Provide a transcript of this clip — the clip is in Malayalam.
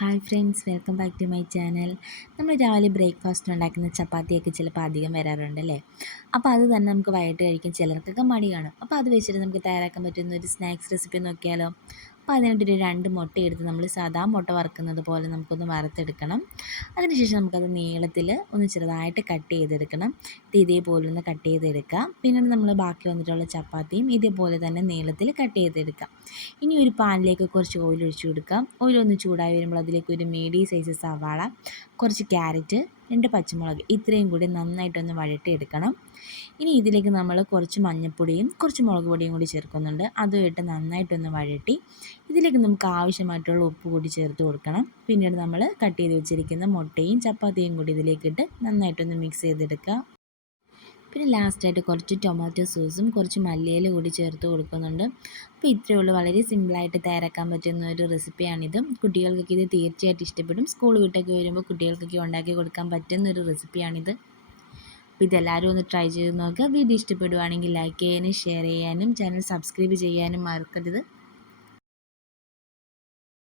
Hi friends, welcome back to my channel. നമ്മൾ രാവിലെ ബ്രേക്ക്ഫാസ്റ്റ് ഉണ്ടാക്കുന്ന ചപ്പാത്തിയൊക്കെ ചിലപ്പോൾ അധികം വരാറുണ്ടല്ലേ. അപ്പോൾ അത് തന്നെ നമുക്ക് വൈകിട്ട് കഴിക്കാൻ ചിലർക്കൊക്കെ മടി കാണും. അപ്പോൾ അത് വെച്ചിട്ട് നമുക്ക് തയ്യാറാക്കാൻ പറ്റുന്ന ഒരു സ്നാക്സ് റെസിപ്പി നോക്കിയാലോ. അപ്പോൾ അതിനായിട്ടൊരു 2 മുട്ട എടുത്ത് നമ്മൾ സാധാ മുട്ട വറുക്കുന്നത് പോലെ നമുക്കൊന്ന് വറുത്തെടുക്കണം. അതിനുശേഷം നമുക്കത് നീളത്തിൽ ഒന്ന് ചെറുതായിട്ട് കട്ട് ചെയ്തെടുക്കണം. ഇതേപോലെ ഒന്ന് കട്ട് ചെയ്തെടുക്കുക. പിന്നീട് നമ്മൾ ബാക്കി വന്നിട്ടുള്ള ചപ്പാത്തിയും ഇതേപോലെ തന്നെ നീളത്തിൽ കട്ട് ചെയ്തെടുക്കാം. ഇനി ഒരു പാനിലേക്ക് കുറച്ച് ഓയിൽ ഒഴിച്ചു കൊടുക്കാം. ഓയിൽ ഒന്ന് ചൂടായി വരുമ്പോൾ അതിലേക്ക് ഒരു മീഡിയം സൈസ് സവാള, കുറച്ച് ക്യാരറ്റ്, 2 പച്ചമുളക് ഇത്രയും കൂടി നന്നായിട്ടൊന്ന് വഴറ്റിയെടുക്കണം. ഇനി ഇതിലേക്ക് നമ്മൾ കുറച്ച് മഞ്ഞൾപ്പൊടിയും കുറച്ച് മുളക് പൊടിയും കൂടി ചേർക്കുന്നുണ്ട്. അതും ഇട്ട് നന്നായിട്ടൊന്ന് വഴറ്റി ഇതിലേക്ക് നമുക്ക് ആവശ്യമായിട്ടുള്ള ഉപ്പ് കൂടി ചേർത്ത് കൊടുക്കണം. പിന്നീട് നമ്മൾ കട്ട് ചെയ്ത് വെച്ചിരിക്കുന്ന മുട്ടയും ചപ്പാത്തിയും കൂടി ഇതിലേക്കിട്ട് നന്നായിട്ടൊന്ന് മിക്സ് ചെയ്തെടുക്കുക. പിന്നെ ലാസ്റ്റായിട്ട് കുറച്ച് ടൊമാറ്റോ സോസും കുറച്ച് മല്ലിയില കൂടി ചേർത്ത് കൊടുക്കുന്നുണ്ട്. അപ്പോൾ ഇത്രയേ ഉള്ളൂ, വളരെ സിമ്പിളായിട്ട് തയ്യാറാക്കാൻ പറ്റുന്ന ഒരു റെസിപ്പിയാണിത്. കുട്ടികൾക്കൊക്കെ ഇത് തീർച്ചയായിട്ടും ഇഷ്ടപ്പെടും. സ്കൂൾ വിട്ടൊക്കെ വരുമ്പോൾ കുട്ടികൾക്കൊക്കെ ഉണ്ടാക്കി കൊടുക്കാൻ പറ്റുന്ന ഒരു റെസിപ്പിയാണിത്. അപ്പോൾ ഇതെല്ലാവരും ഒന്ന് ട്രൈ ചെയ്ത് നോക്കുക. വീഡിയോ ഇഷ്ടപ്പെടുവാണെങ്കിൽ ലൈക്ക് ചെയ്യാനും ഷെയർ ചെയ്യാനും ചാനൽ സബ്സ്ക്രൈബ് ചെയ്യാനും മറക്കരുത്.